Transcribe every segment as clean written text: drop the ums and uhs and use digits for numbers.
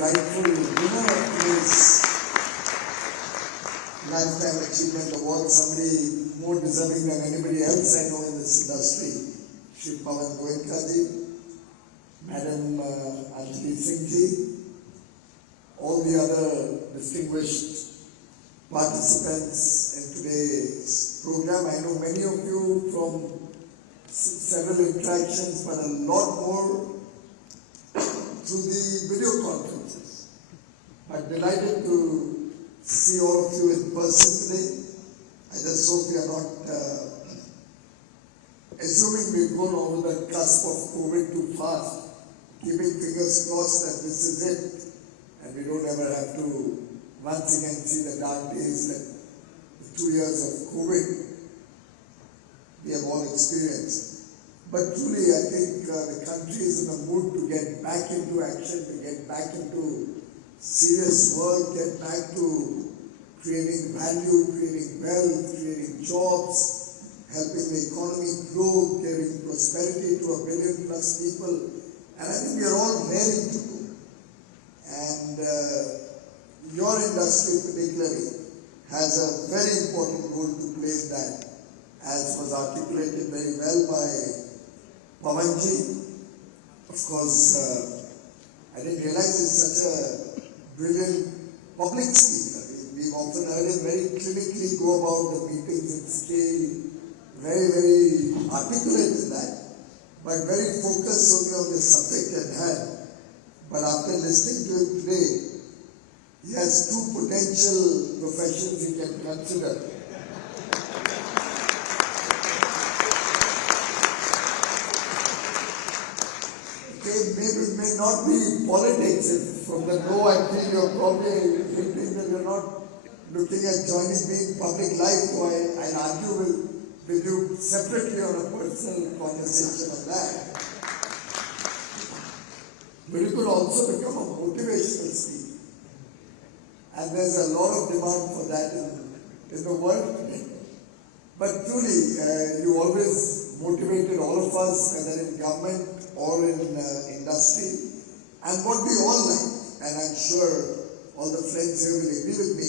rightful winner of today's Lifetime Achievement Award, somebody more deserving than anybody else I know in this industry, Shri Goyal, Madam Anjali Singh, all the other distinguished participants in today's program. I know many of you from several interactions, but a lot more through the video conferences. I'm delighted to see all of you in person today. I just hope we are not assuming we've gone over the cusp of COVID too fast, keeping fingers crossed that this is it, and we don't ever have to once again see the dark days that the 2 years of COVID we have all experienced. But truly, I think the country is in a mood to get back into action, to get back into serious work, get back to creating value, creating wealth, creating jobs, helping the economy grow, giving prosperity to 1 billion plus people. And I think we are all raring to go. And your industry particularly has a very important role to play in that, as was articulated very well by Pavanji. Of course, I didn't realize he's such a brilliant public speaker. We've often heard him very clinically go about the meetings in scale, very, very articulate in that, but very focused only on the subject at hand. But after listening to him today, he has 2 potential professions he can consider. Maybe it may not be politics. If from the know I feel you're probably thinking that you're not looking at joining me in public life, so I'll argue with you separately on a personal conversation on that. But you could also become a motivational speaker. And there's a lot of demand for that in the world today. But truly, you always motivated all of us, whether in government or in industry. And what we all like, and I'm sure all the friends here will agree with me,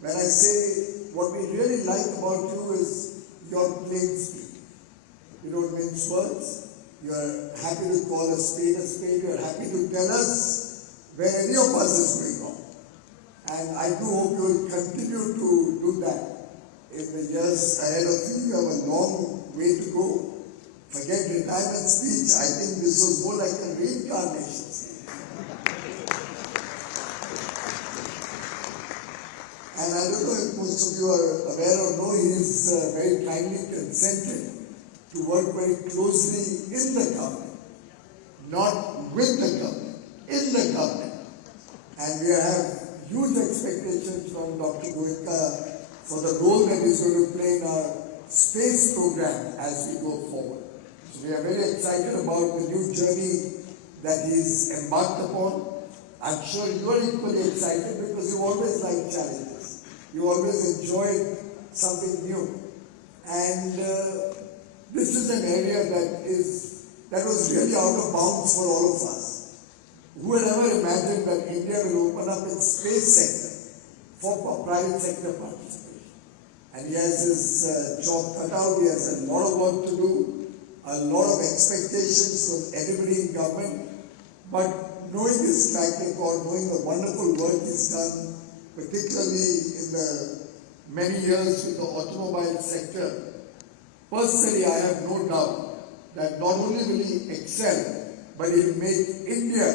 when I say what we really like about you is your plain speak. You don't mince words. You're happy to call a spade. You're happy to tell us where any of us is going wrong. And I do hope you will continue to do that in the years ahead of you. You have a long way to go. Forget retirement speech. I think this was more like a reincarnation speech. And I don't know if most of you are aware or know, he is very kindly consented to work very closely in the government, not with the government, in the government. And we have huge expectations from Dr. Goyal for the role that he's going to play in our space program as we go forward. So we are very excited about the new journey that he's embarked upon. I'm sure you're equally excited because you always like challenges. You always enjoy something new. And this is an area that was really out of bounds for all of us. Who would ever imagined that India will open up its space sector for private sector participation? And he has his job cut out. He has a lot of work to do. A lot of expectations from everybody in government, but knowing his track record, knowing the wonderful work he's done, particularly in the many years with the automobile sector, personally I have no doubt that not only will he excel, but he will make India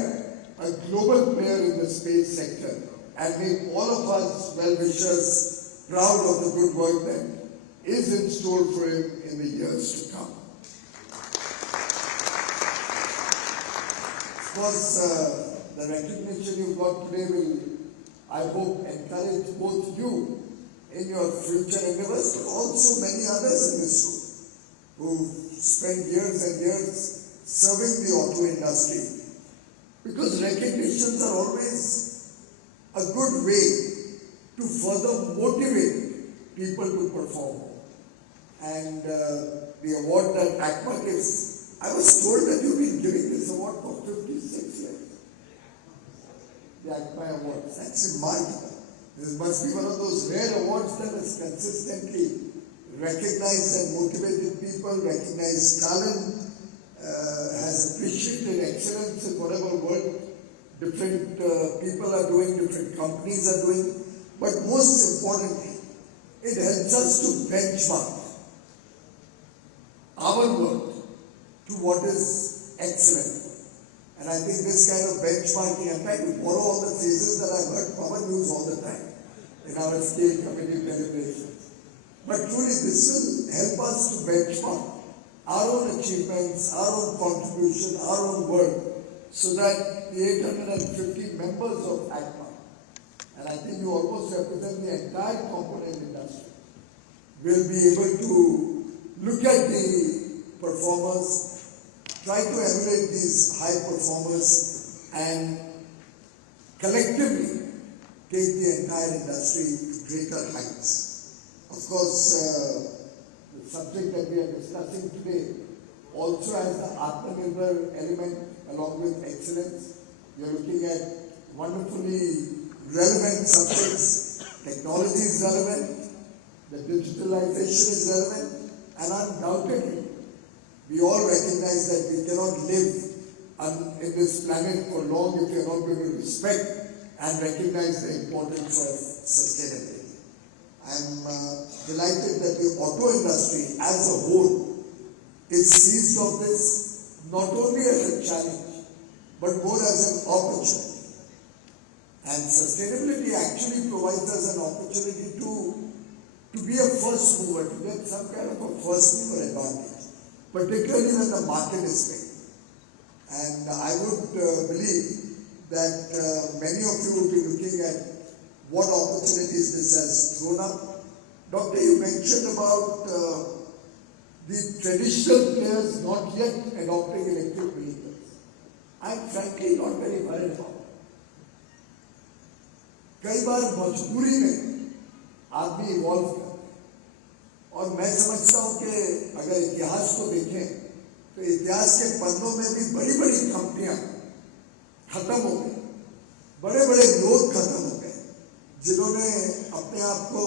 a global player in the space sector and make all of us well-wishers proud of the good work that is in store for him in the years to come. Of course, the recognition you got today will, I hope, encourage both you in your future endeavors, but also many others in this room who spent years and years serving the auto industry. Because recognitions are always a good way to further motivate people to perform. And the award that ACMA gives, I was told that you've been giving this award for 56 years. The ACMA Awards. That's remarkable. This must be one of those rare awards that has consistently recognized and motivated people, recognized talent, has appreciated excellence in whatever work different people are doing, different companies are doing. But most importantly, it helps us to benchmark our work to what is excellent. And I think this kind of benchmarking, I'm trying to borrow all the phrases that I've heard Power News all the time in our scale committee deliberations. But truly this will help us to benchmark our own achievements, our own contribution, our own work, so that the 850 members of ACMA, and I think you almost represent the entire component industry, will be able to look at the performers, try to emulate these high performers, and collectively take the entire industry to greater heights. Of course, the subject that we are discussing today also has the Atmanirbhar element along with excellence. We are looking at wonderfully relevant subjects. Technology is relevant, the digitalization is relevant, and undoubtedly, we all recognize that we cannot live in this planet for long if we are not going to respect and recognize the importance of sustainability. I'm delighted that the auto industry as a whole is seized of this not only as a challenge, but more as an opportunity. And sustainability actually provides us an opportunity to be a first mover, to get some kind of a first mover advantage, particularly when the market is big. And I would believe that many of you will be looking at what opportunities this has thrown up. Doctor, you mentioned about the traditional players not yet adopting electric vehicles. I'm frankly not very worried about it. कई बार मजबूरी में आदमी evolve करता है और मैं समझता हूँ कि अगर इतिहास को देखें तो इतिहास के पन्नों में भी बड़ी बड़ी कंपनियां खत्म हो गई, बड़े बड़े लोग खत्म हो गए जिन्होंने अपने आप को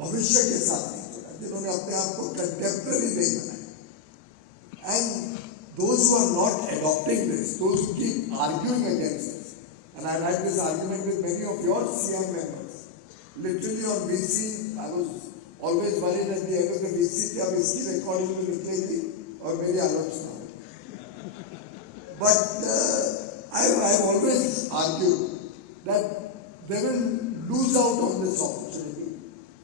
भविष्य के साथ नहीं जोड़ा, जिन्होंने अपने आप को कंटेम्पररी नहीं बनाया. And those who are not adopting this, those who keep arguing against this, and I had this argument with many of your CM members, literally on VC, I was always worried at the end of the VC कि अब इसकी recording में निकलेगी और मेरी आलोचना होगी. But I've always argued that they will lose out on this opportunity,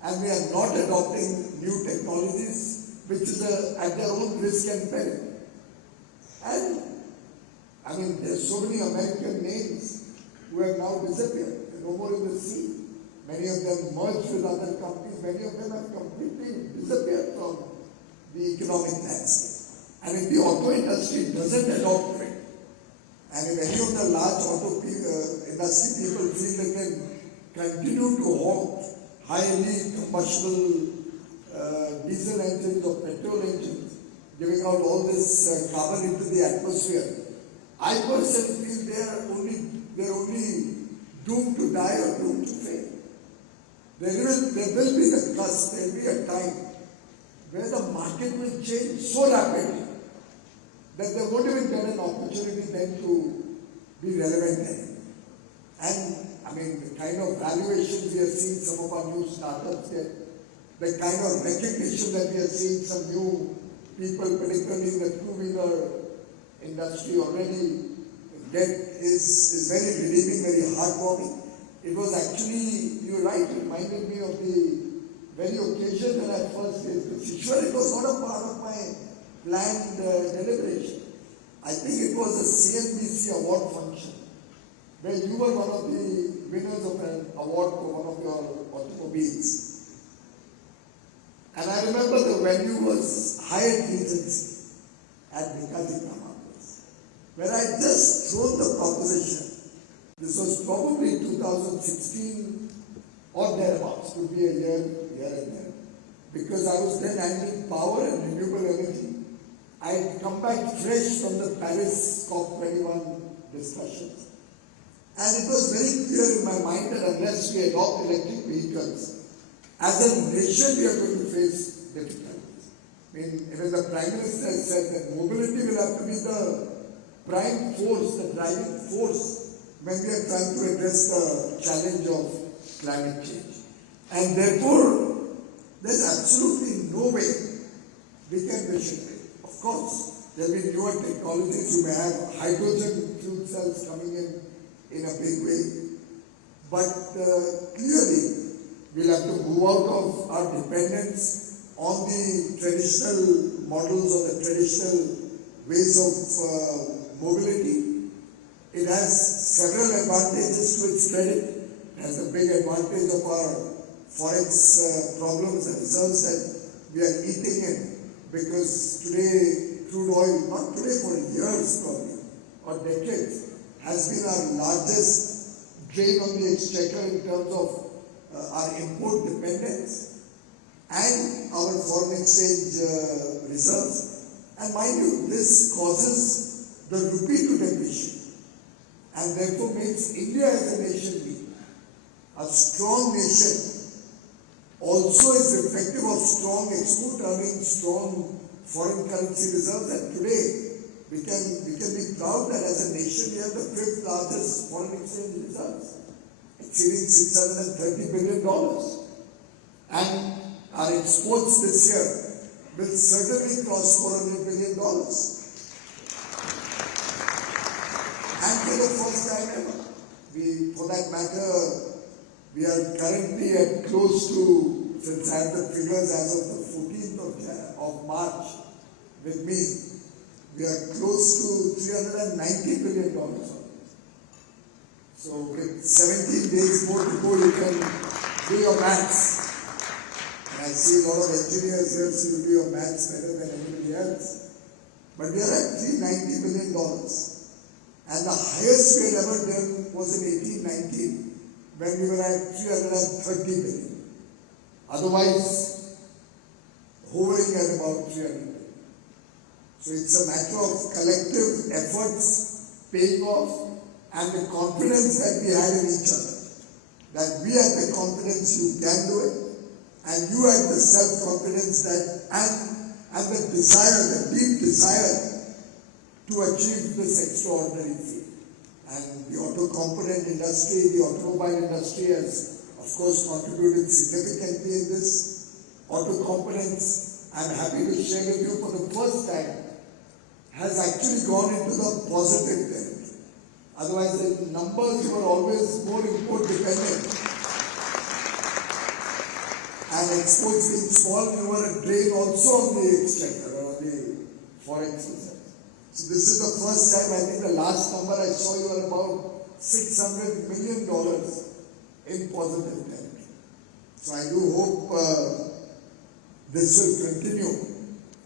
and we are not adopting new technologies, which is at their own risk and peril. And I mean, there's so many American names who have now disappeared. They're no more in the sea. Many of them merged with other companies. Many of them have completely disappeared from the economic landscape. And if the auto industry doesn't adopt it, and if any of the large auto industry people feel they can continue to haunt highly combustible diesel engines or petrol engines, giving out all this carbon into the atmosphere, I personally feel they're only doomed to die or doomed to fail. There will be the cusp, there will be a time where the market will change so rapidly that there won't even get an opportunity then to be relevant anymore. And I mean, the kind of valuations we are seeing some of our new startups get, the kind of recognition that we are seeing some new people, particularly in the two-wheeler industry, already get is very relieving, very heartwarming. It was actually, you're right, it reminded me of the very occasion when I first raised this issue. It was not a part of my planned deliberation. I think it was a CNBC award function where you were one of the winners of an award for one of your automobiles. And I remember the venue was Hyatt Regency at Bikaji Campus, where I had just thrown the proposition. This was probably 2016 or thereabouts, could be a year and there. Because I was then handling power and renewable energy. I had come back fresh from the Paris COP21 discussions. And it was very clear in my mind that unless we adopt electric vehicles, as a nation we are going to face difficulties. I mean, even the Prime Minister said that mobility will have to be the prime force, the driving force when we are trying to address the challenge of climate change. And therefore, there's absolutely no way we can wish it away. Of course, there will be newer technologies. You may have hydrogen fuel cells coming in a big way. But clearly, we'll have to move out of our dependence on the traditional models or the traditional ways of mobility. It has several advantages to its credit. It has a big advantage of our forex problems and reserves that we are eating in, because today crude oil, not today, for years probably, or decades, has been our largest drain on the exchequer in terms of our import dependence and our foreign exchange reserves. And mind you, this causes the rupee to depreciate and therefore makes India as a nation weak. A strong nation also is reflective of strong export earnings, strong foreign currency reserves, and today we can be proud that as a nation we have the 5th largest foreign exchange reserves, exceeding $630 billion. And our exports this year will certainly cross $400 billion. And for the first time ever, for that matter, we are currently at close to, since I have the figures as of the 14th of March with me, we are close to $390 billion. So with 17 days more to go, you can do your maths. And I see a lot of engineers here, so you do your maths better than anybody else. But we are at $390 billion. And the highest we had ever done was in 1819, when we were at $330 billion. Otherwise, hovering at about $300 billion. So it's a matter of collective efforts paying off and the confidence that we had in each other. That we had the confidence you can do it, and you had the self-confidence that and the desire, the deep desire to achieve this extraordinary feat. And the auto component industry, the automobile industry has, of course, contributed significantly in this. Auto components, I'm happy to share with you, for the first time, has actually gone into the positive territory. Otherwise, the numbers were always more import dependent. And exports being small, we were a drain also on the exchequer or on the forex reserve. So this is the first time. I think the last number I saw you were about $600 million in positive territory. So I do hope this will continue.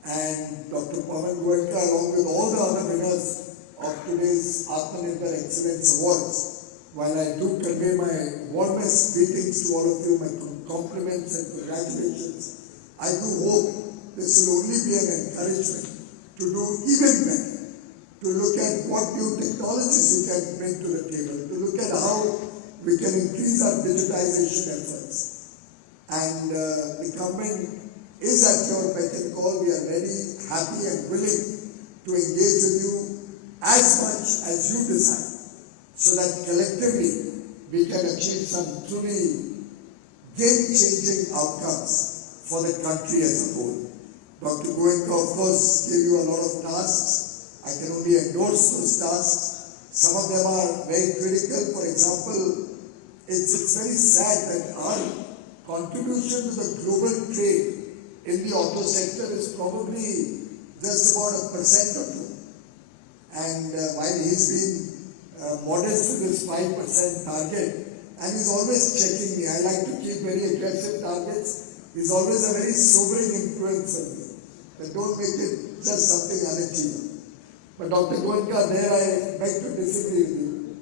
And Dr. Goyal, along with all the other winners of today's Atmanirbhar Excellence Awards, while I do convey my warmest greetings to all of you, my compliments and congratulations, I do hope this will only be an encouragement to do even better, to look at what new technologies we can bring to the table, to look at how we can increase our digitization efforts. And the government is at your beck and call. We are ready, happy and willing to engage with you as much as you desire, so that collectively we can achieve some truly game-changing outcomes for the country as a whole. Dr. Goyal, of course, gave you a lot of tasks. I can only endorse those tasks. Some of them are very critical. For example, it's very sad that our contribution to the global trade in the auto sector is probably just about 1% or 2%. And while he's been modest with his 5% target, and he's always checking me. I like to keep very aggressive targets. He's always a very sobering influence on me. But don't make it just something unachievable. But Dr. Goyal, there I beg to disagree with you.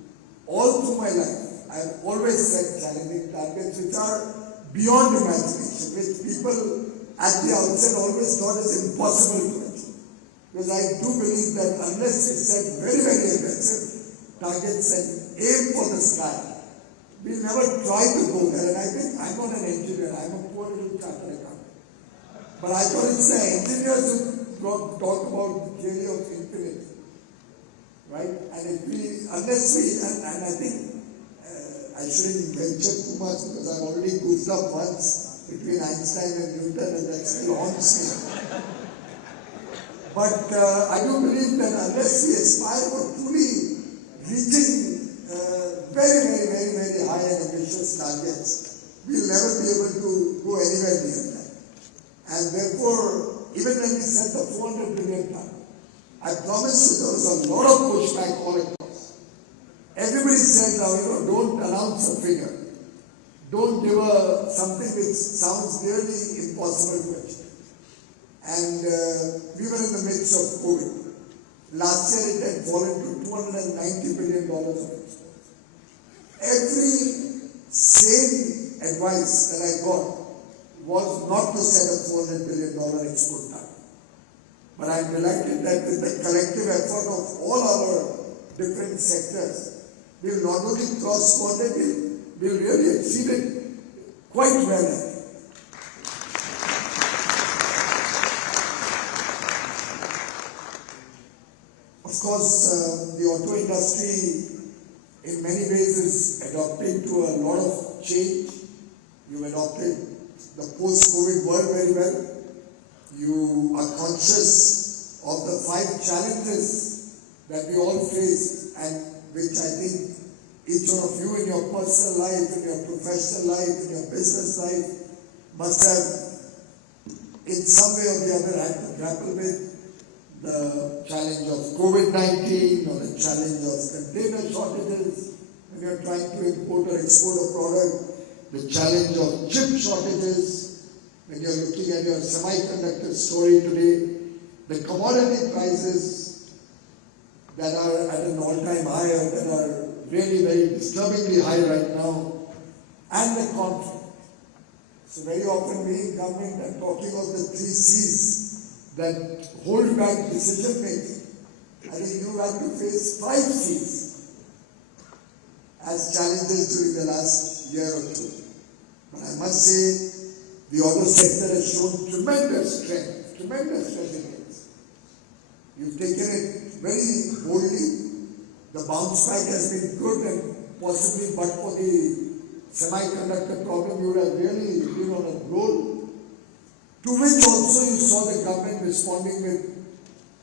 All through my life, I've always set challenging targets which are beyond imagination, which people at the outset always thought is impossible to achieve. Because I do believe that unless we set very, very aggressive targets and aim for the sky. We'll never try to go there. And I think I'm not an engineer. I'm a poor little chartered accountant. But I thought it's the engineers who talk about the theory of infinity. Right? And unless we, and I think I shouldn't venture too much because I've already goofed up once between Einstein and Newton, and that still haunts me. But I do believe that unless we aspire for truly reaching very high and ambitious targets, we'll never be able to go anywhere near that. And therefore, even when we set the 400 billion target, I promise you there was a lot of pushback all across. Everybody said, don't announce a figure. Don't give something which sounds really impossible to achieve. And we were in the midst of COVID. Last year it had fallen to $290 billion of exports. Every sane advice that I got was not to set a $400 billion export target. But I'm delighted that with the collective effort of all our different sectors, we'll not only cross 400, we'll really exceed it quite well. Of course, the auto industry in many ways is adapting to a lot of change. You've adopted the post-COVID world very well. You are conscious of the 5 challenges that we all face, and which I think each one of you in your personal life, in your professional life, in your business life must have in some way or the other had to grapple with. The challenge of COVID-19 or the challenge of container shortages when you're trying to import or export a product, the challenge of chip shortages when you're looking at your semiconductor story today, the commodity prices that are at an all-time high or that are really very disturbingly high right now, and the conflict. So very often we in government are talking of the 3 C's that hold back decision making. I think you had to face 5 C's as challenges during the last year or 2. But I must say, the auto sector has shown tremendous strength, tremendous resilience. You've taken it very boldly. The bounce back has been good, and possibly but for the semiconductor problem, you would have really been on a roll. To which also you saw the government responding with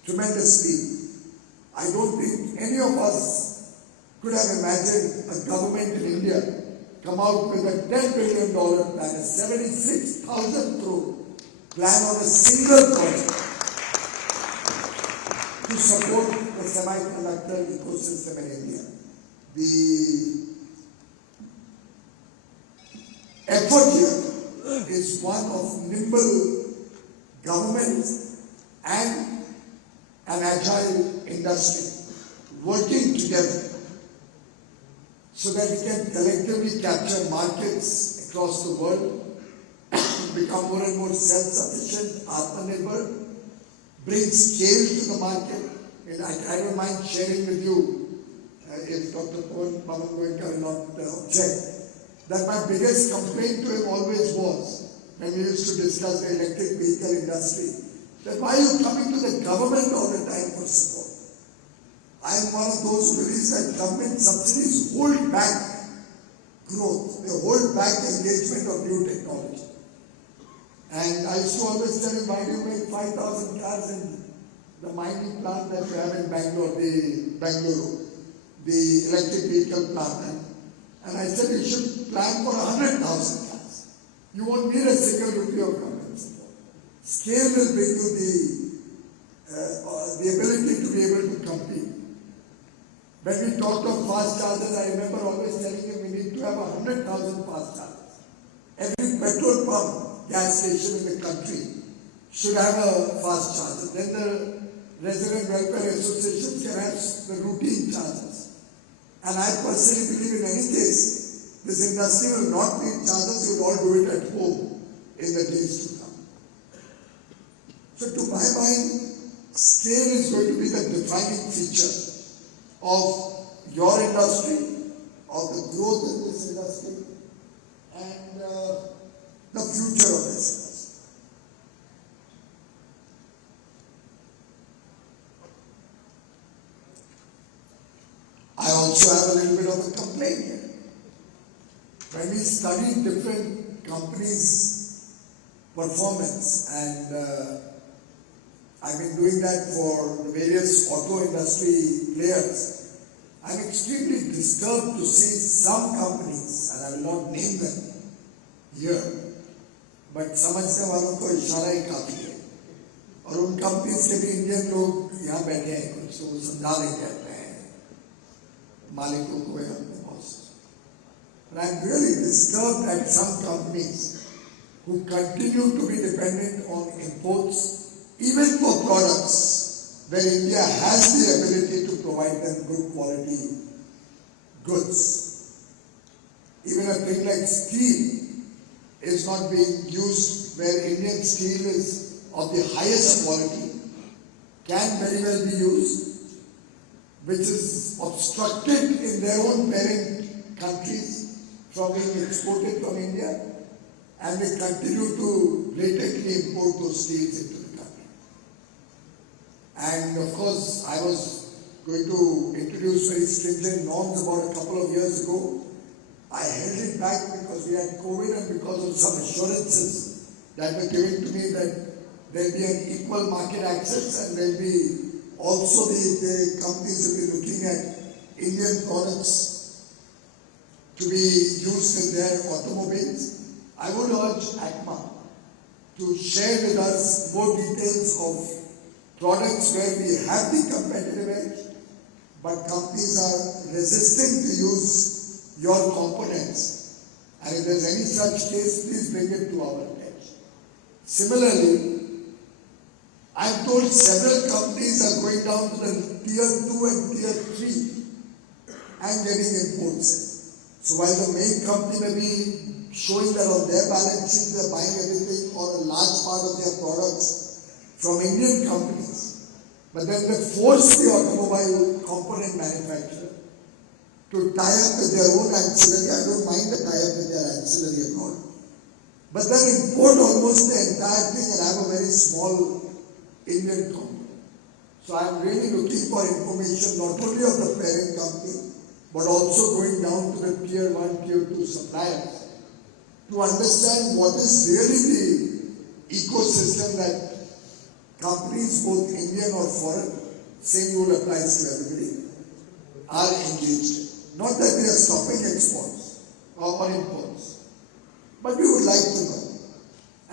tremendous speed. I don't think any of us could have imagined a government in India come out with a $10 billion plan, a 76,000 crore plan on a single project to support the semiconductor ecosystem in India. The effort here is one of nimble government and an agile industry working together so that we can collectively capture markets across the world, become more and more self-sufficient, Atmanirbhar, bring scale to the market. And I don't mind sharing with you, if Dr. Pawan Goyal will not object, that my biggest complaint to him always was, when we used to discuss the electric vehicle industry, that why are you coming to the government all the time for support? I am one of those who believes that government subsidies hold back growth, they hold back engagement of new technology. And I used to always tell him, why do you make 5,000 cars in the mining plant that you have in Bangalore, the electric vehicle plant? And I said, you should plan for 100,000 cars. You won't need a single rupee of government support. Scale will bring you the ability to be able to compete. When we talked of fast chargers, I remember always telling him we need to have 100,000 fast chargers. Every petrol pump, gas station in the country should have a fast charger. Then the resident welfare associations can have the routine chargers. And I personally believe in any case, this industry will not need chargers, you will all do it at home in the days to come. So to my mind, scale is going to be the defining feature of your industry, of the growth in this industry, and the future of this industry. I also have a little bit of a complaint here. When we study different companies' performance, and I've been doing that for the various auto industry players, I'm extremely disturbed to see some companies, and I will not name them here, but समझने वालों को इशारा ही काफी है, और उन companies के भी इंडियन लोग यहाँ बैठे हैं, कुछ तो समझा नहीं कहते हैं मालिकों को या अपने boss. But I'm really disturbed at some companies who continue to be dependent on imports, even for products where India has the ability to provide them good quality goods. Even a thing like steel is not being used where Indian steel is of the highest quality, can very well be used, which is obstructed in their own parent countries from being exported from India, and they continue to blatantly import those steels into the country. And of course, I was going to introduce very stringent norms about a couple of years ago. I held it back because we had COVID and because of some assurances that were given to me that there will be an equal market access and there will be also the companies will be looking at Indian products to be used in their automobiles. I would urge ACMA to share with us more details of products where we have the competitive edge, but companies are resisting to use your components, and if there's any such case, please bring it to our attention. Similarly, I'm told several companies are going down to the tier 2 and tier 3 and getting imports in. So while the main company may be showing that on their balance sheet they're buying everything or a large part of their products from Indian companies, but then they force the automobile component manufacturer to tie up with their own ancillary. I don't mind the tie up with their ancillary at all, but then import almost the entire thing and have a very small Indian company. So I'm really looking for information not only of the parent company, but also going down to the tier 1, tier 2 suppliers to understand what is really the ecosystem that companies, both Indian or foreign, same rule applies to everybody, are engaged in. Not that we are stopping exports or imports, but we would like to know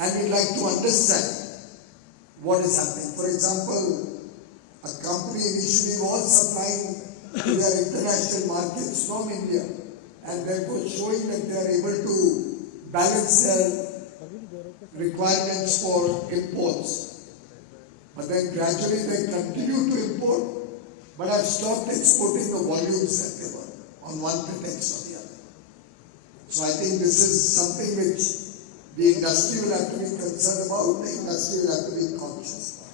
and we'd like to understand what is happening. For example, a company initially was supplying to their international markets from India and therefore showing that they are able to balance their requirements for imports. But then gradually they continue to import, but have stopped exporting the volumes that they were on one pretext or the other. So I think this is something which the industry will have to be concerned about, the industry will have to be conscious about.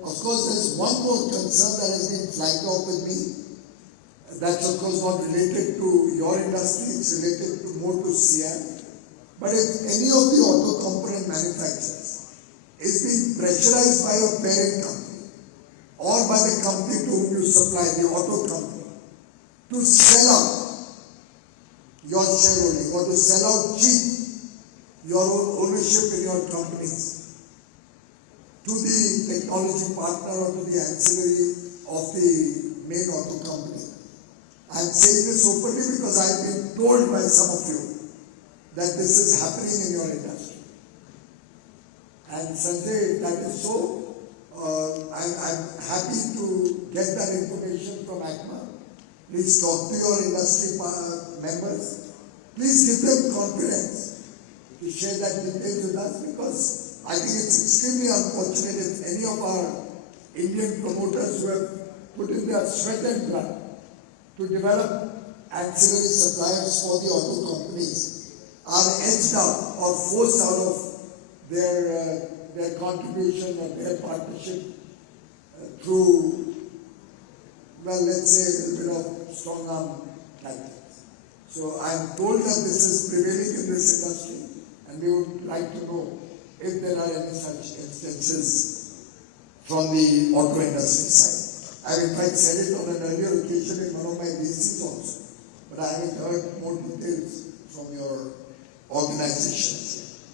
Of course, there's one more concern that has been flagged off with me. That's of course not related to your industry, it's related to more to CM. But if any of the auto component manufacturers is being pressurized by your parent company or by the company to whom you supply, the auto company, to sell out your shareholding or to sell out cheap your own ownership in your companies to the technology partner or to the ancillary of the main auto company. I am saying this openly because I have been told by some of you that this is happening in your industry. And Sanjay, if that is so, I'm happy to get that information from ACMA. Please talk to your industry members. Please give them confidence to share that detail with us, because I think it's extremely unfortunate if any of our Indian promoters who have put in their sweat and blood to develop ancillary suppliers for the auto companies are edged out or forced out of their contribution or their partnership through well, let's say a little bit of strong arm tactics. So I am told that this is prevailing in this industry, and we would like to know if there are any such instances from the auto industry side. I have in fact said it on an earlier occasion in one of my VCs also, but I haven't heard more details from your organization.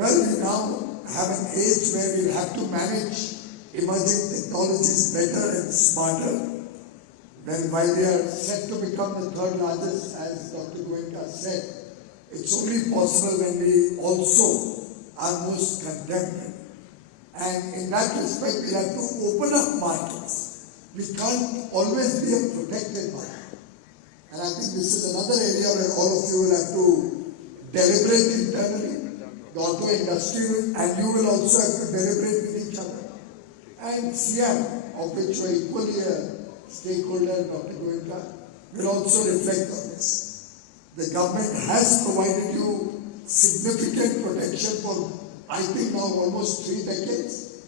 Well, we now have an age where we'll have to manage emerging technologies better and smarter. When while they are set to become the third largest, as Dr. Goyal said, it's only possible when we also are most contemporary. And in that respect, we have to open up markets. We can't always be a protected market. And I think this is another area where all of you will have to deliberate internally. The auto industry will, and you will also have to deliberate with each other. And CM, of which you are equally a stakeholder, Dr. Goyal, will also reflect on this. The government has provided you significant protection for, I think now, almost 3 decades.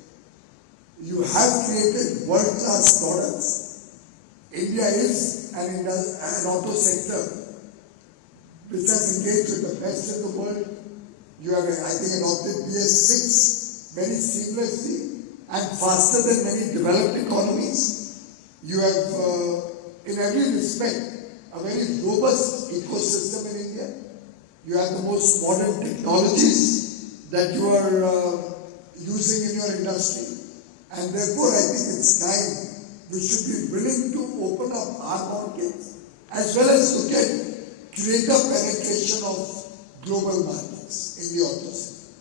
You have created world-class products. India is an auto sector which has engaged with the best in the world. You have, I think, adopted BS6 very seamlessly and faster than many developed economies. You have, in every respect, a very robust ecosystem in India. You have the most modern technologies that you are using in your industry. And therefore, I think it's time we should be willing to open up our markets as well as look at greater penetration of global markets in the auto sector.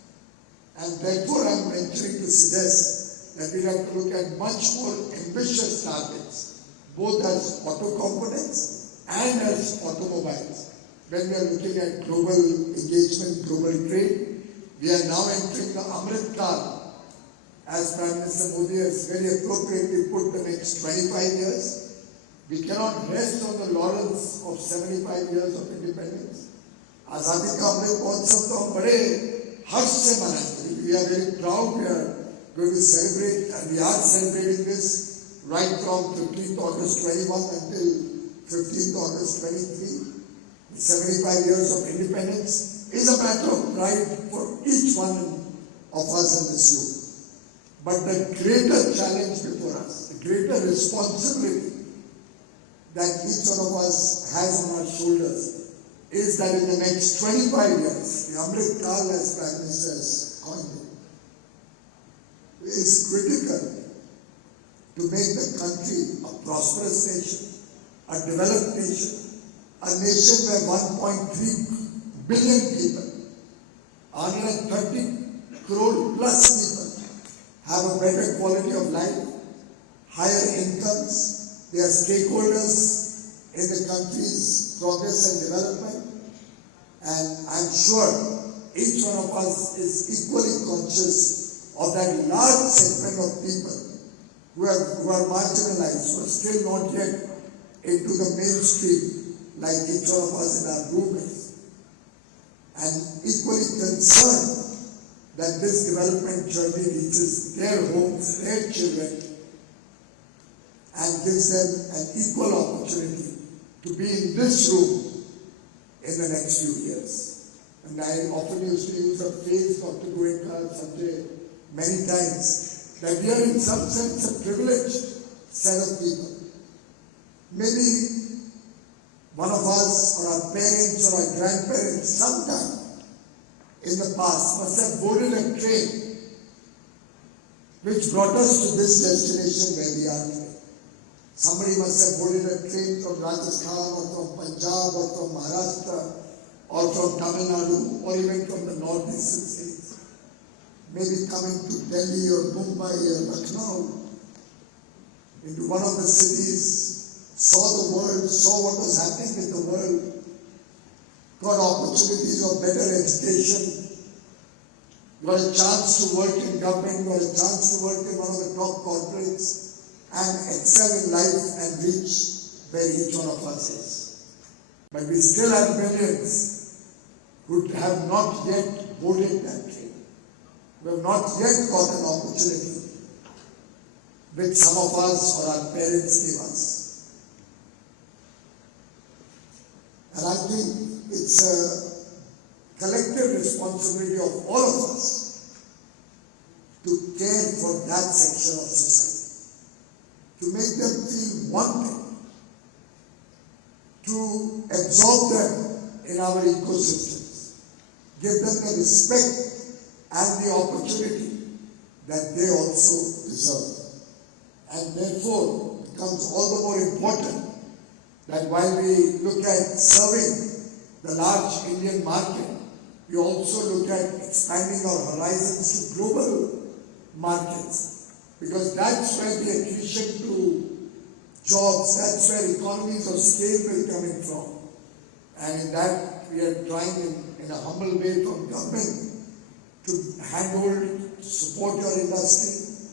And therefore, I'm venturing to suggest that we have to look at much more ambitious targets, both as auto components and as automobiles. When we are looking at global engagement, global trade, we are now entering the Amrit Kal, as Prime Minister Modi has very appropriately put the next 25 years. We cannot rest on the laurels of 75 years of independence. Azadi ka Amrit Mahotsav to hum bade harsh se manayenge. We are very proud. We are going to celebrate, and we are celebrating this right from 15th August 21 until 15th August 23. 75 years of independence is a matter of pride for each one of us in this room. But the greater challenge before us, the greater responsibility that each one of us has on our shoulders is that in the next 25 years, the Amrit Kal, as Prime Minister has coined it, is critical to make the country a prosperous nation, a developed nation, a nation where 1.3 billion people, 130 crore plus people, have a better quality of life, higher incomes, they are stakeholders in the country's progress and development. And I'm sure each one of us is equally conscious of that large segment of people who are marginalized, who are still not yet into the mainstream like each one of us in our room is. And equally concerned that this development journey reaches their homes, their children, and gives them an equal opportunity to be in this room in the next few years. And I often used to use a phrase, Dr. Goyal, Sanjay, many times, that we are in some sense a privileged set of people. Maybe one of us or our parents or our grandparents sometime in the past must have boarded a train which brought us to this destination where we are today. Somebody must have boarded a train from Rajasthan or from Punjab or from Maharashtra or from Tamil Nadu or even from the northeastern states. Maybe coming to Delhi or Mumbai or Lucknow, into one of the cities, saw the world, saw what was happening with the world, got opportunities of better education, got a chance to work in government, got a chance to work in one of the top corporates, and excel in life and reach where each one of us is. But we still have millions who have not yet boarded that train, who have not yet got an opportunity which some of us or our parents gave us. And I think it's a collective responsibility of all of us to care for that section of society, to make them feel wanted, to absorb them in our ecosystems, give them the respect and the opportunity that they also deserve. And therefore, it becomes all the more important that while we look at serving the large Indian market, we also look at expanding our horizons to global markets, because that's where the accretion to jobs, that's where economies of scale will come in from. And in that, we are trying in a humble way from government to handhold, support your industry,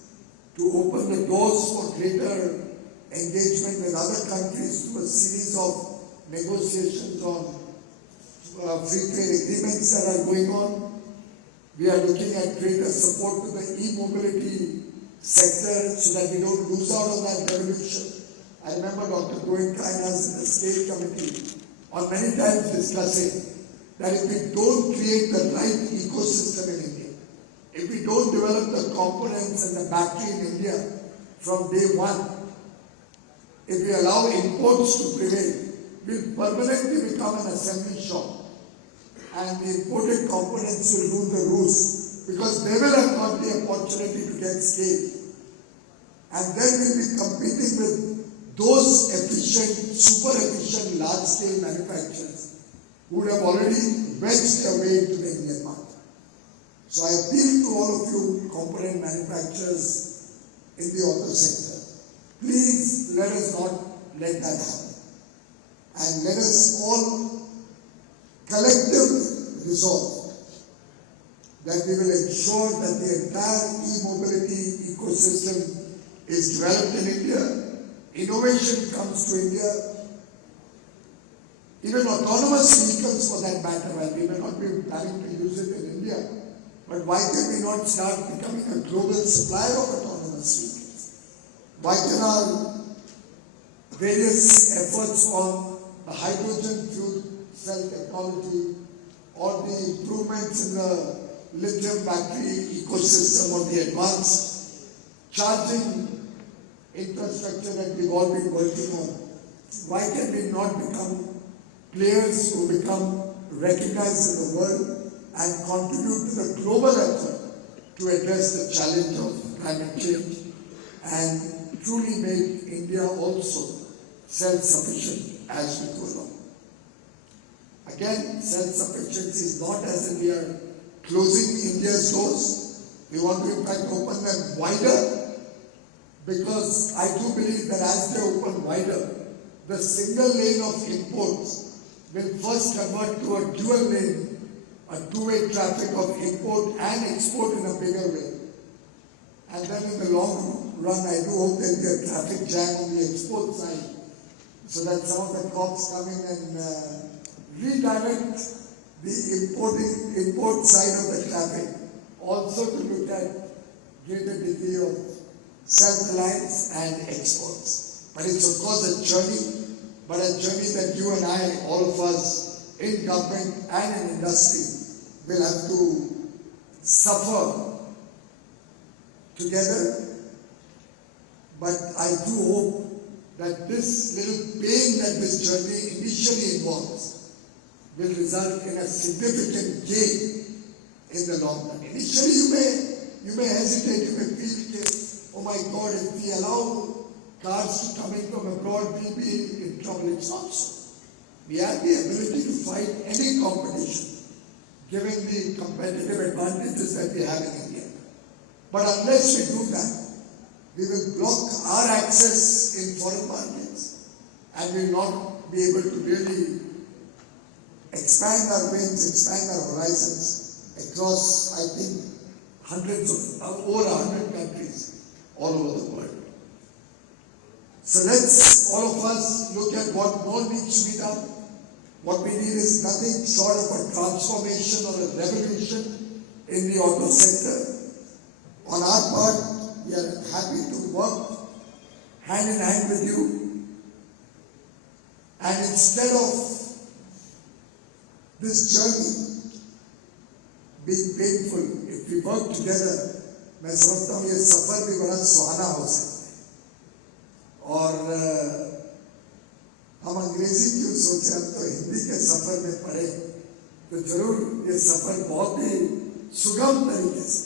to open the doors for greater engagement with other countries through a series of negotiations on free trade agreements that are going on. We are looking at greater support to the e-mobility sector so that we don't lose out on that revolution. I remember Dr. Goyal in the State Committee on many times discussing that if we don't create the right ecosystem in India, if we don't develop the components and the battery in India from day one, if we allow imports to prevail, we'll permanently become an assembly shop. And the imported components will rule the roost because they will have got the opportunity to get scale. And then we'll be competing with those efficient, super efficient, large-scale manufacturers who would have already wedged their way into the Indian market. So I appeal to all of you component manufacturers in the auto sector. Please let us not let that happen. And let us all collectively resolve that we will ensure that the entire e-mobility ecosystem is developed in India, innovation comes to India, even autonomous vehicles for that matter, while we may not be planning to use it in India, but why can we not start becoming a global supplier of autonomous vehicles? Why can our various efforts on the hydrogen fuel cell technology or the improvements in the lithium battery ecosystem or the advanced charging infrastructure that we've all been working on, why can we not become players who become recognized in the world and contribute to the global effort to address the challenge of climate change and truly make India also self-sufficient as we go along. Again, self-sufficiency is not as if we are closing India's doors. We want to in fact open them wider, because I do believe that as they open wider, the single lane of imports will first convert to a dual lane, a two-way traffic of import and export in a bigger way. And then in the long run, I do hope there will be a traffic jam on the export side, so that some of the cops come in and redirect the import side of the traffic, also to look at greater degree of self-reliance and exports. But it's of course a journey, but a journey that you and I, all of us in government and in industry, will have to suffer together. But I do hope that this little pain that this journey initially involves will result in a significant gain in the long run. Initially you may hesitate, you may feel, oh my God, if we allow cars to come in from abroad, we'll be in trouble. It's not so. We have the ability to fight any competition, given the competitive advantages that we have in India. But unless we do that, we will block our access in foreign markets and will not be able to really expand our wings, expand our horizons across, I think, over 100 countries all over the world. So let's, all of us, look at what more needs to be done. What we need is nothing short of a transformation or a revolution in the auto sector. On our part, we are happy to work hand in hand with you. And instead of this journey being painful, if we work together, मैं समझता हूँ ये सफर भी बड़ा सुहाना हो सकता है। और हम अंग्रेजी क्यों सोचे, हम तो हिंदी के सफर में पढ़े, तो जरूर ये सफर बहुत ही सुगम तरीके से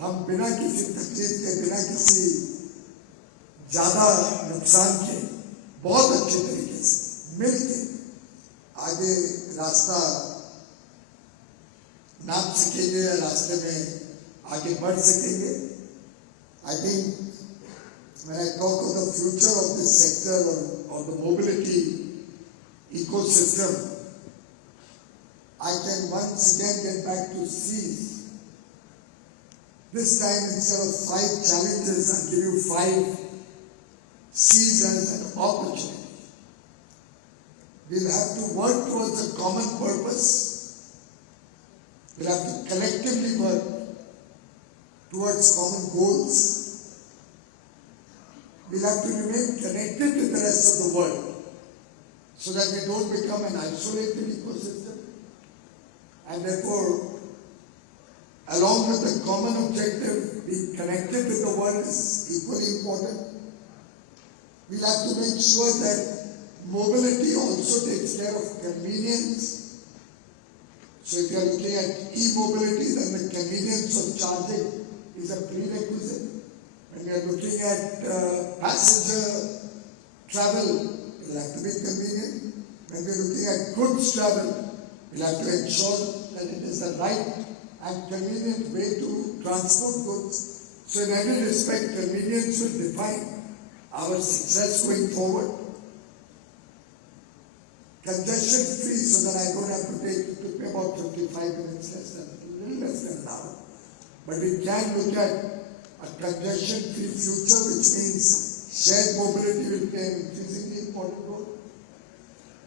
हम बिना किसी तकलीफ के, बिना किसी ज्यादा नुकसान के बहुत अच्छे तरीके से मिलके आगे रास्ता नाप सकेंगे या रास्ते में आगे बढ़ सकेंगे। I think when I talk of the future of this sector or the mobility ecosystem, I can once again get back to C's. This time, instead of 5 challenges, I'll give you 5 C's as an opportunity. We'll have to work towards a common purpose. We'll have to collectively work towards common goals. We'll have to remain connected to the rest of the world so that we don't become an isolated ecosystem. And therefore, along with the common objective, being connected with the world is equally important. We'll have to make sure that mobility also takes care of convenience. So if you are looking at e-mobility, then the convenience of charging is a prerequisite. When we are looking at passenger travel, it will have to be convenient. When we are looking at goods travel, we'll have to ensure that it is the right and convenient way to transport goods. So in every respect, convenience will define our success going forward. Congestion free, so that I don't have to take, it took me about 55 minutes, a little less than an hour. But we can look at a congestion free future, which means shared mobility will play an increasingly important role.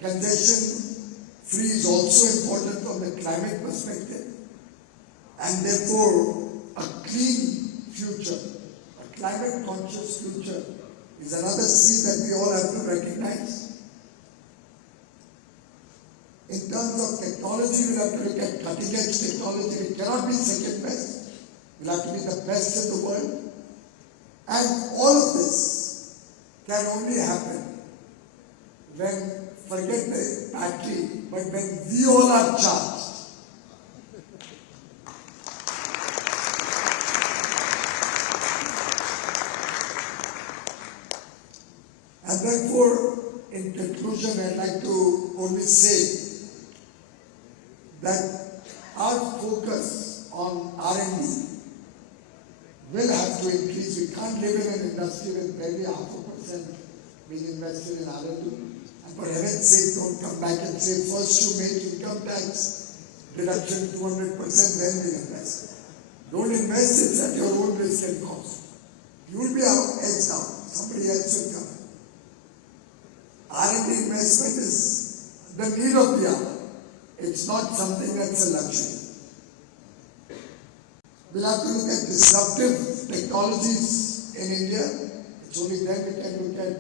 Congestion free is also important from the climate perspective. And therefore, a clean future, a climate conscious future is another C that we all have to recognize. In terms of technology, we'll have to look at cutting edge technology. We cannot be second best. We'll have to be the best in the world. And all of this can only happen when, forget the battery, but when we all are charged. And therefore, in conclusion, I'd like to only say that our focus on R&D will have to increase. We can't live in an industry with barely 0.5% being invested in R&D. And for heaven's sake, don't come back and say, first you make income tax deduction 200%, then we invest. Don't invest it at your own risk and cost. You will be edged out. Somebody else will come. R&D investment is the need of the hour. It's not something that's a luxury. We'll have to look at disruptive technologies in India. It's only then we can look at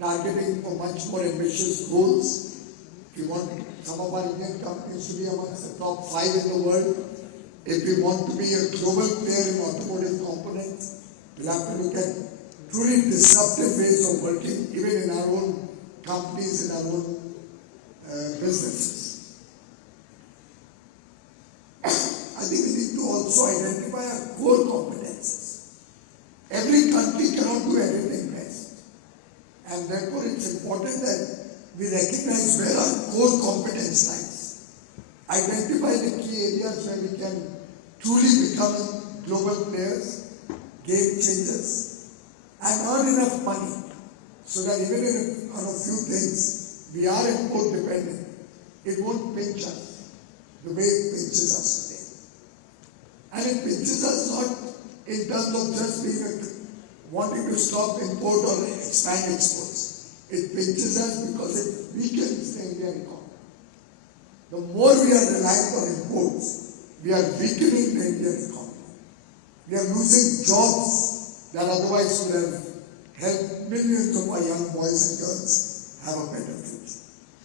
targeting for much more ambitious goals. If we want some of our Indian companies to be amongst the top 5 in the world, if we want to be a global player in automotive components, we'll have to look at truly disruptive ways of working, even in our own companies, in our own businesses. I think we need to also identify our core competences. Every country cannot do everything best. And therefore it's important that we recognize where our core competence lies. Identify the key areas where we can truly become global players, game changers, and earn enough money so that even on a few things we are import dependent, it won't pinch us the way it pinches us today. And it pinches us not in terms of just wanting to stop import or expand exports. It pinches us because it weakens the Indian economy. The more we are reliant on imports, we are weakening the Indian economy. We are losing jobs that otherwise would have help millions of our young boys and girls have a better future.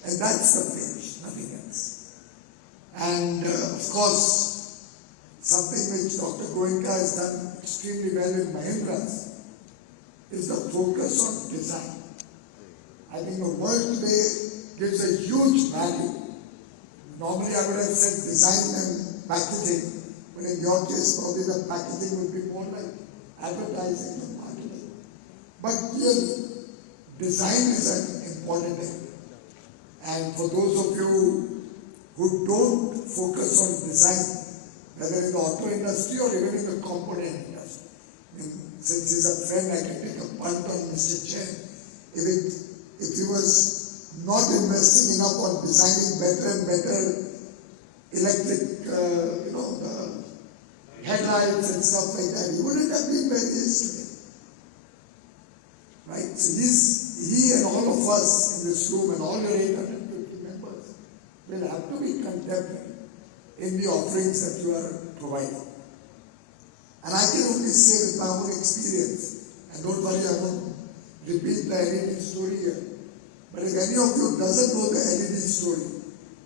And that's the pledge, nothing else. And of course, something which Dr. Goyal has done extremely well in Mahindra's is the focus on design. I think the world today gives a huge value. Normally I would have said design and packaging, but in your case probably the packaging would be more like advertising and marketing. But clearly, design is an important area. And for those of you who don't focus on design, whether in the auto industry or even in the component industry, since he's a friend, I can take a punt on Mr. Chen. If he was not investing enough on designing better and better electric, the headlights and stuff like that, he wouldn't have been where he is today. Right? So he and all of us in this room and all your 850 members will have to be contemporary in the offerings that you are providing. And I can only say with my own experience, and don't worry, I won't repeat the LED story here, but if any of you doesn't know the LED story,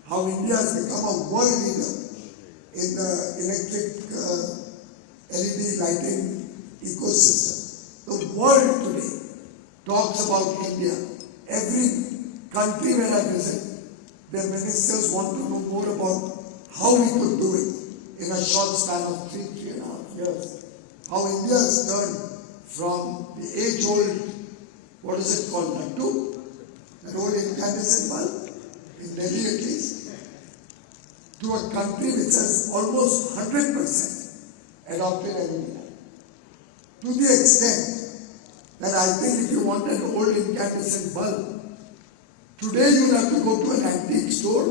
how India has become a world leader in the electric LED lighting ecosystem. The world today talks about India. Every country where I visit, their ministers want to know more about how we could do it in a short span of 3.5 years. How India has turned from the age-old, what is it called, Lattu? An old incandescent bulb, in Delhi at least, to a country which has almost 100% adopted LED light. To the extent that I think if you want an old incandescent bulb, today you'll have to go to an antique store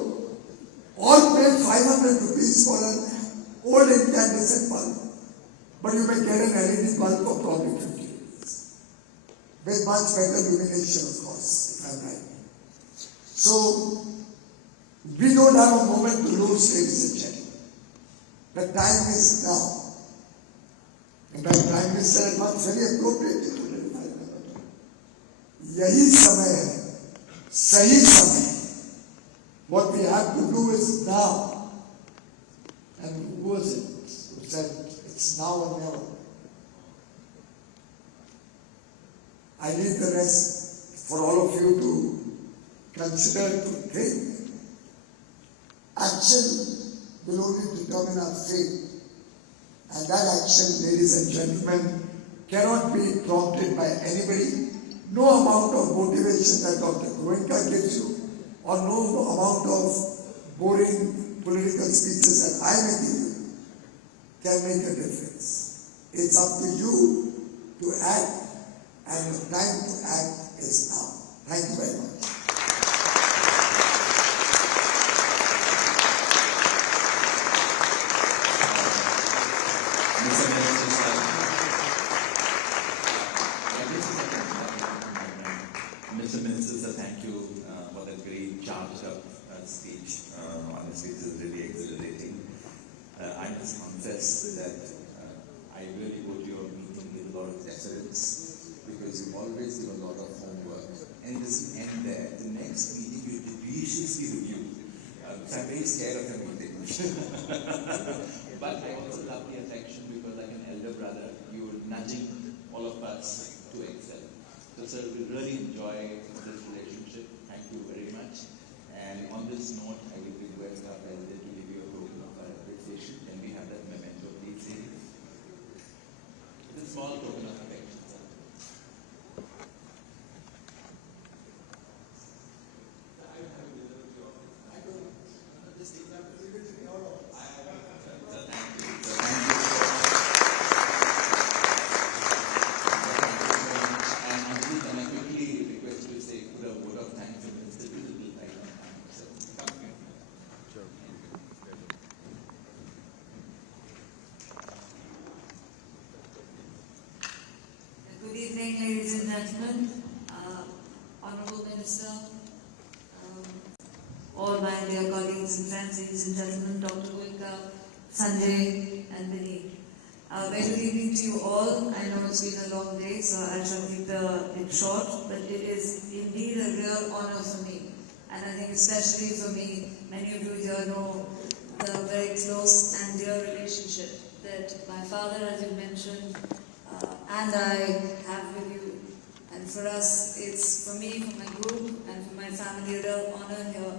or pay 500 rupees for an old incandescent bulb. But you may get an LED bulb for probably 50 rupees. With much better illumination, of course, if I'm right. So, we don't have a moment to lose, ladies and gentlemen. The time is now. In fact, Prime Minister had once very appropriately put it, if I remember. Yahi samay hai, sahi samay. What we have to do is now. And who was it who said it's now or never? I leave the rest for all of you to consider, to think. Action will only determine our fate. And that action, ladies and gentlemen, cannot be prompted by anybody. No amount of motivation that Dr. Goenka gives you, or no amount of boring political speeches that I may give you, can make a difference. It's up to you to act, and the time to act is now. Thank you very much. Mr. Minister, sir, thank you for that very charged up speech. Honestly, this is really exhilarating. I must confess that I really go to your meeting with a lot of deference because you always do a lot of homework. And this end there, the next meeting you judiciously review. So I'm very scared of your meeting. But I also love the affection because like an elder brother, you're nudging all of us to excel. So sir, we really enjoy this relationship. Thank you very much. And on this note, I will request our president to give you a token of our appreciation. Can we have that memento, please? It's a small token of affection, sir. Good evening, ladies and gentlemen, Honorable Minister, all my dear colleagues and friends, ladies and gentlemen, Dr. Goenka, Sanjay and Vinny. Very good evening to you all. I know it's been a long day, so I shall keep it short, but it is indeed a real honor for me. And I think especially for me, many of you here know the very close and dear relationship that my father, as you mentioned, and I have with you. And for us, it's for me, for my group, and for my family, a real honor here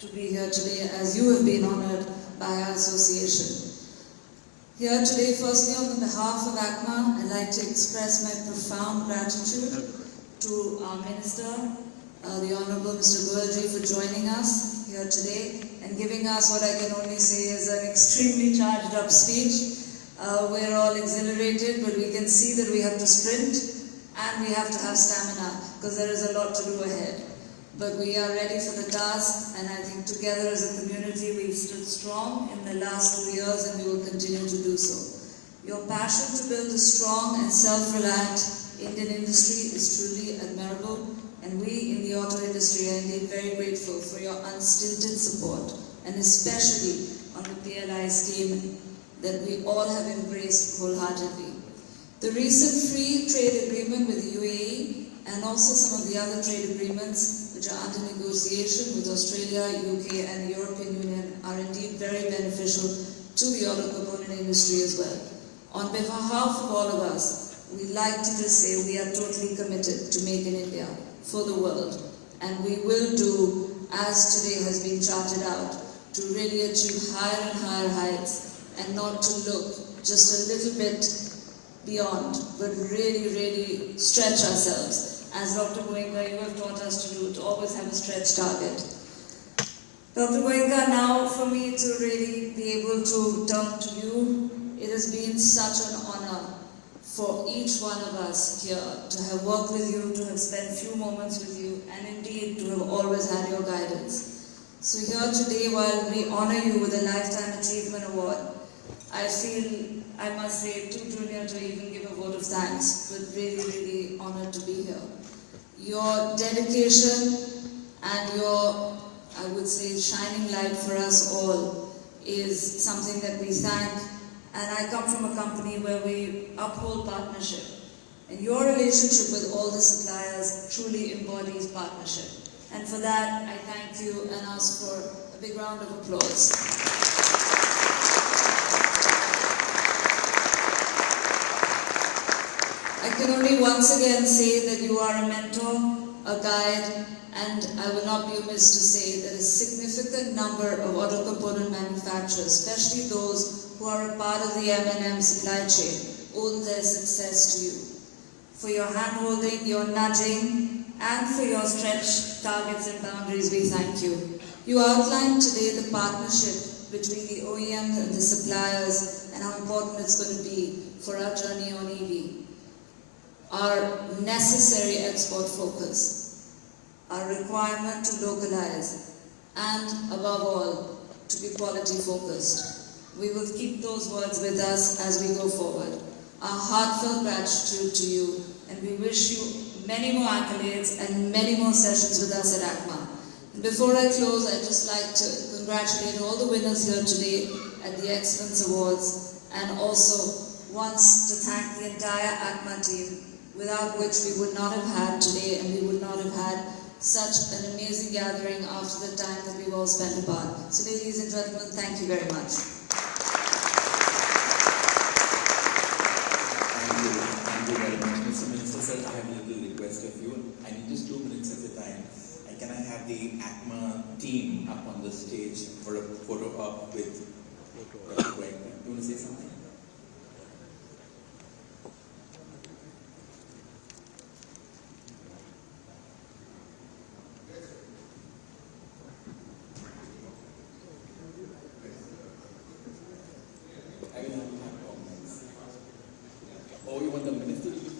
to be here today, as you have been honored by our association. Here today, firstly, on behalf of ACMA, I'd like to express my profound gratitude to our Minister, the Honorable Mr. Goyal for joining us here today and giving us what I can only say is an extremely charged up speech. We're all exhilarated, but we can see that we have to sprint and we have to have stamina because there is a lot to do ahead. But we are ready for the task, and I think together as a community we've stood strong in the last 2 years and we will continue to do so. Your passion to build a strong and self-reliant Indian industry is truly admirable, and we in the auto industry are indeed very grateful for your unstinted support, and especially on the PLI scheme that we all have embraced wholeheartedly. The recent free trade agreement with the UAE and also some of the other trade agreements which are under negotiation with Australia, UK and the European Union are indeed very beneficial to the auto component industry as well. On behalf of all of us, we'd like to just say we are totally committed to Make in India for the world, and we will do as today has been charted out to really achieve higher and higher heights and not to look just a little bit beyond, but really stretch ourselves. As Dr. Goenka, you have taught us to do, to always have a stretch target. Dr. Goenka, now for me to really be able to turn to you, it has been such an honor for each one of us here to have worked with you, to have spent few moments with you, and indeed to have always had your guidance. So here today, while we honor you with a Lifetime Achievement Award, I feel, I must say, too junior to even give a vote of thanks, but really honored to be here. Your dedication and your, I would say, shining light for us all is something that we thank. And I come from a company where we uphold partnership. And your relationship with all the suppliers truly embodies partnership. And for that, I thank you and ask for a big round of applause. I can only once again say that you are a mentor, a guide, and I will not be amiss to say that a significant number of auto component manufacturers, especially those who are a part of the M&M supply chain, owe their success to you. For your hand-holding, your nudging, and for your stretch targets and boundaries, we thank you. You outlined today the partnership between the OEMs and the suppliers and how important it's going to be for our journey on EV. Our necessary export focus, our requirement to localize, and above all, to be quality focused. We will keep those words with us as we go forward. Our heartfelt gratitude to you, and we wish you many more accolades and many more sessions with us at ACMA. And before I close, I'd just like to congratulate all the winners here today at the Excellence Awards, and also once to thank the entire ACMA team, without which we would not have had today, and we would not have had such an amazing gathering after the time that we've all spent apart. So ladies and gentlemen, thank you very much. Thank you very much. Mr. Minister, sir, I have a little request of you. I need just 2 minutes at a time. Can I have the ACMA team up on the stage for a photo op with Dr. Goenka? You want to say something? Oh, you want the minister to do?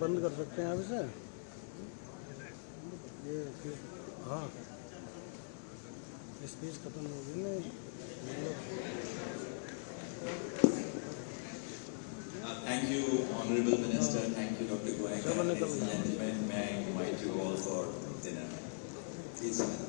बंद कर सकते हैं यहाँ से ये हाँ speech खत्म हो गई ना Thank you, Honorable Minister. Thank you, Dr. Goyal. चलो निकल Ladies and gentlemen, may I invite you all for dinner. Please.